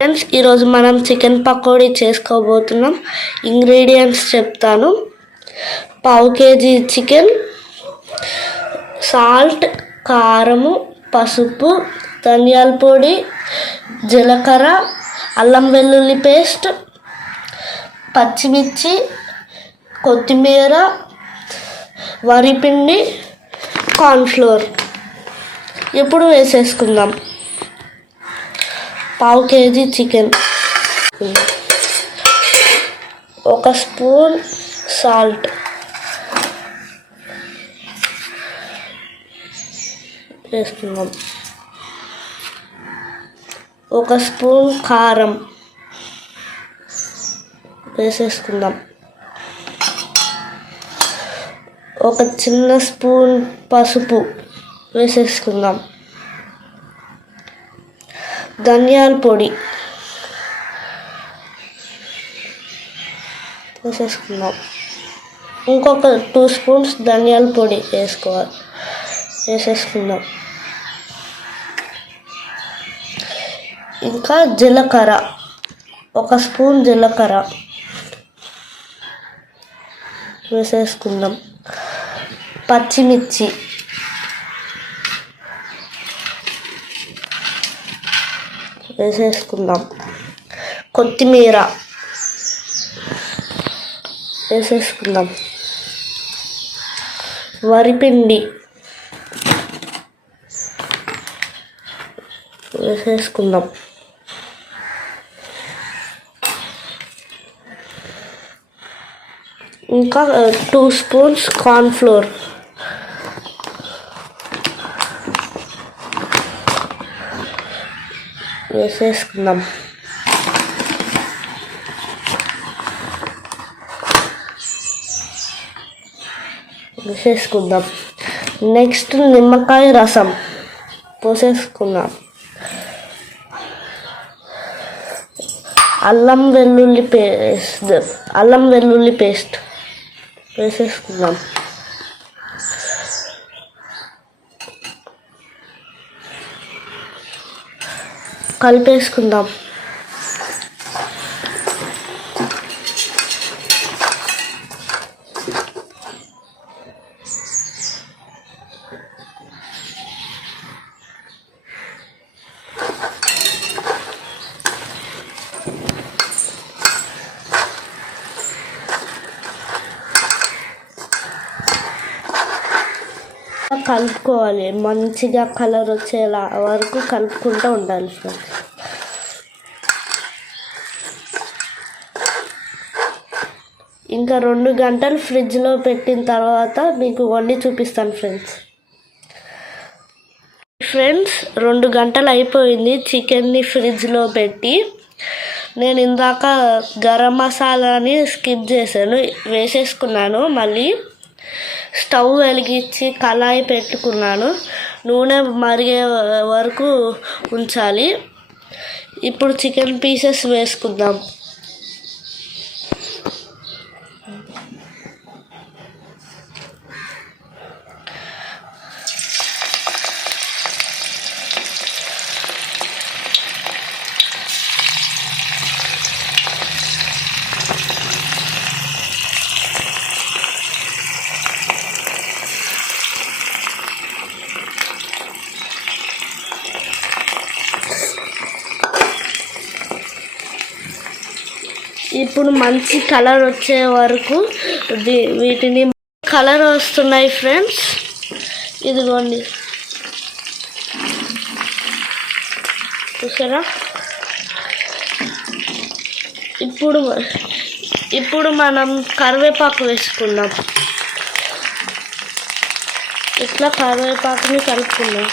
Friends ఈరోజు మనం chicken pakodi చేసుకోబోతున్నాం. ఇంగ్రీడియంట్స్ చెప్తాను. పావు కేజీ చికెన్ సాల్ట్ కారము పసుపు ధనియాల పొడి జీలకర్ర అల్లం వెల్లుల్లి పేస్ట్ పచ్చిమిర్చి కొత్తిమీర వరిపిండి కార్న్ఫ్లోర్. ఇప్పుడు వేసేసుకుందాం. పావు కేజీ చికెన్. ఒక స్పూన్ సాల్ట్. వేసుకుందాం ఒక స్పూన్ కారం. వేసేసుకుందాం. ఒక చిన్న స్పూన్ పసుపు. వేసేసుకుందాం. ధనియాల పొడి. వేసేసుకుందాం ఇంకొక టూ స్పూన్స్ ధనియాల పొడి వేసుకోవాలి. వేసేసుకుందాం. ఇంకా జీలకర్ర. ఒక స్పూన్ జీలకర్ర వేసేసుకుందాం. పచ్చిమిర్చి. వేసేసుకుందాం. కొత్తిమీర వేసేసుకుందాం. వరిపిండి వేసేసుకుందాం. ఇంకా టూ స్పూన్స్ కార్న్ఫ్లోర్ వేసేసుకుందాం. వేసేసుకుందాం. నెక్స్ట్ నిమ్మకాయ రసం పోసేసుకుందాం. అల్లం వెల్లుల్లి పేస్ట్ అల్లం వెల్లుల్లి పేస్ట్ వేసేసుకుందాం. కలిపేసుకుందాం. కలుపుకోవాలి. మంచిగా కలర్ వచ్చేలా వరకు కలుపుకుంటూ ఉండాలి ఫ్రెండ్స్. ఇంకా రెండు గంటలు ఫ్రిడ్జ్లో పెట్టిన తర్వాత మీకు వండి చూపిస్తాను ఫ్రెండ్స్. ఫ్రెండ్స్ రెండు గంటలు అయిపోయింది చికెన్ని ఫ్రిడ్జ్లో పెట్టి. నేను ఇందాక గరం మసాలాని స్కిప్ చేశాను వేసేసుకున్నాను మళ్ళీ. స్టవ్ వెలిగించి కళాయి పెట్టుకున్నాను. నూనె మరిగే వరకు ఉంచాలి. ఇప్పుడు చికెన్ పీసెస్ వేసుకుందాం. ఇప్పుడు మంచి కలర్ వచ్చే వరకు వీటిని కలర్ వస్తున్నాయి ఫ్రెండ్స్. ఇదిగోండి. చూసారా? ఇప్పుడు ఇప్పుడు మనం కరివేపాకు వేసుకుందాం. ఇట్లా కరివేపాకుని కలుపుకుందాం.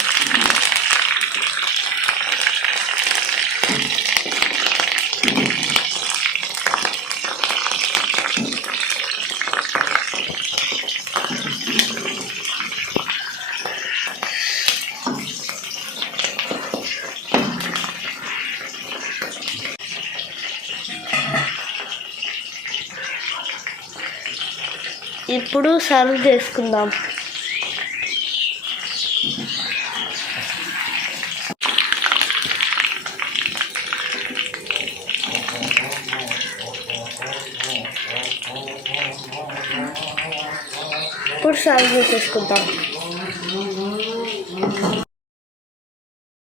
ఇప్పుడు సర్వ్ చేసుకుందాం. ఇప్పుడు సర్వ్ చేసేసుకుందాం.